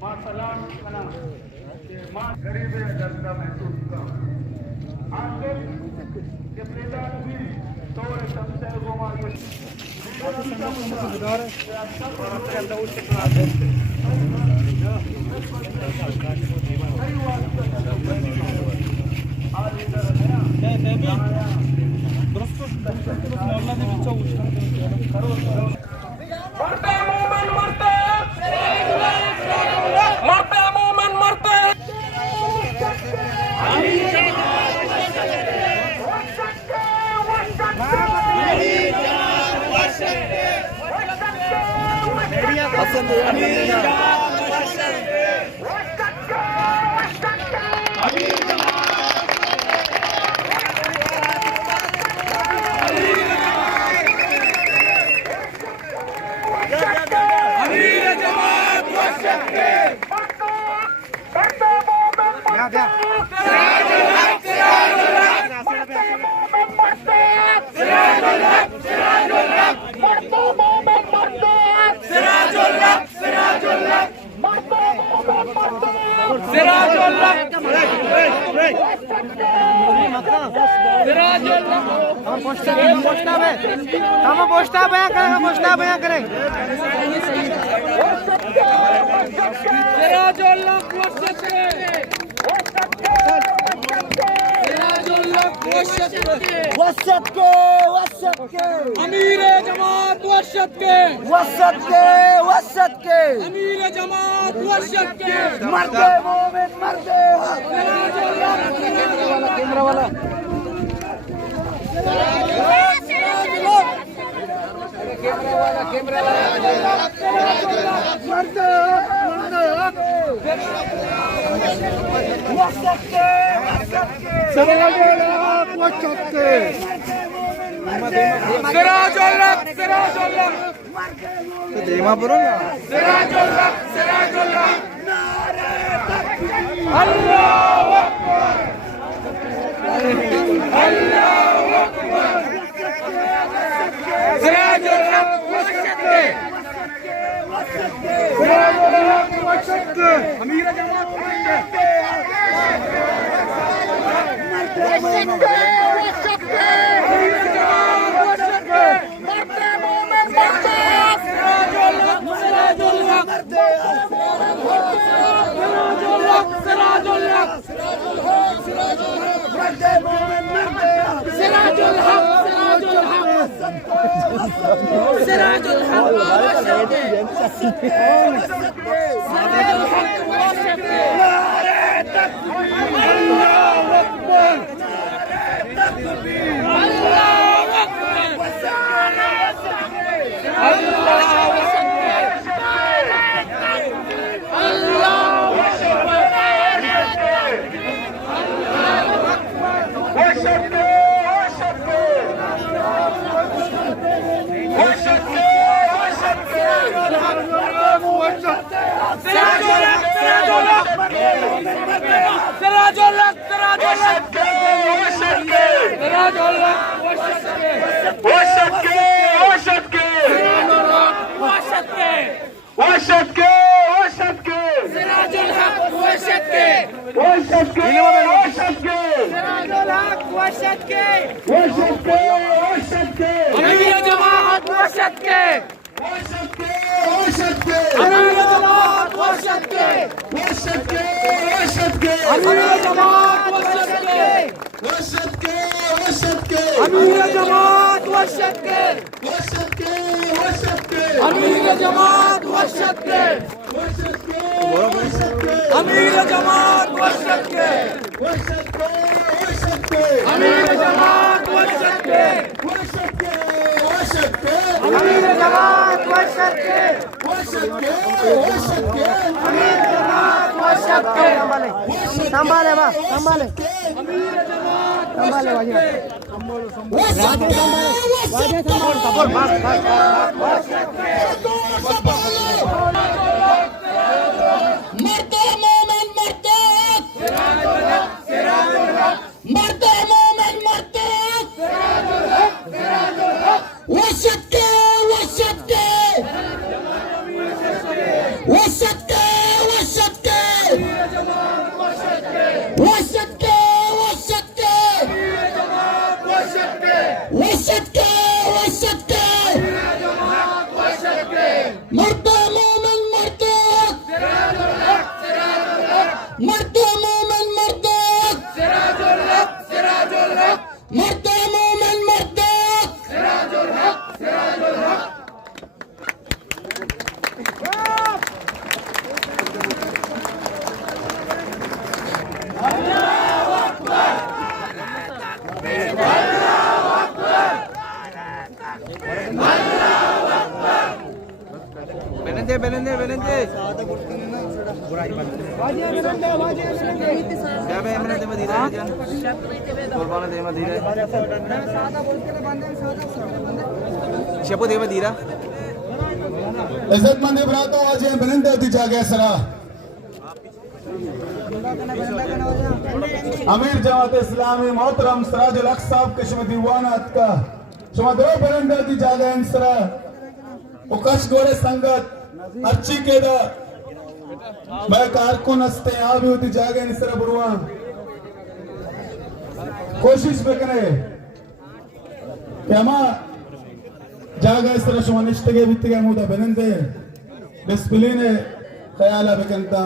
माँ सलाम कना माँ गरीब जनता महसूस का आखिर के प्रेदा भी तोरे संशय गोमा ये अमीर जमात वशत के अमीर जमात वशत के मरते मोमिन मरते कैमरा वाला संभाले बा संभाले संभाले वाजी राजे संभाले सपोर्ट मरते मोमिन मरते मरते मोमिन मरते वशत के वशक्के वशक्के वशक्के वशक्के वशक्के मरते मोमिन मरते मरते मोमिन मरते मरते मोमिन मरते बेलेंदे क्या बे हमने दे धीरे जान कुर्बान दे धीरे शेपू दे धीरा इज्जतमंद भ्रातो आज ये बिनंदे होती जागे सरा अमीर जमात इस्लामी मोहतरम सराजुल हक साहब कश्मीर दीवानात का शुमा दो बिनंदे होती जागे सरा उकश गोरे संगत अच्छी केदा मैं कारकुन हस्ते यहाँ भी होती जागे निसरा बुरुआ कोशिश पे करे क्या जागा इस तरह शुमानिश्त के बित्ते मुदा बेनंदे डिस्प्लिने ख्याला बेकंता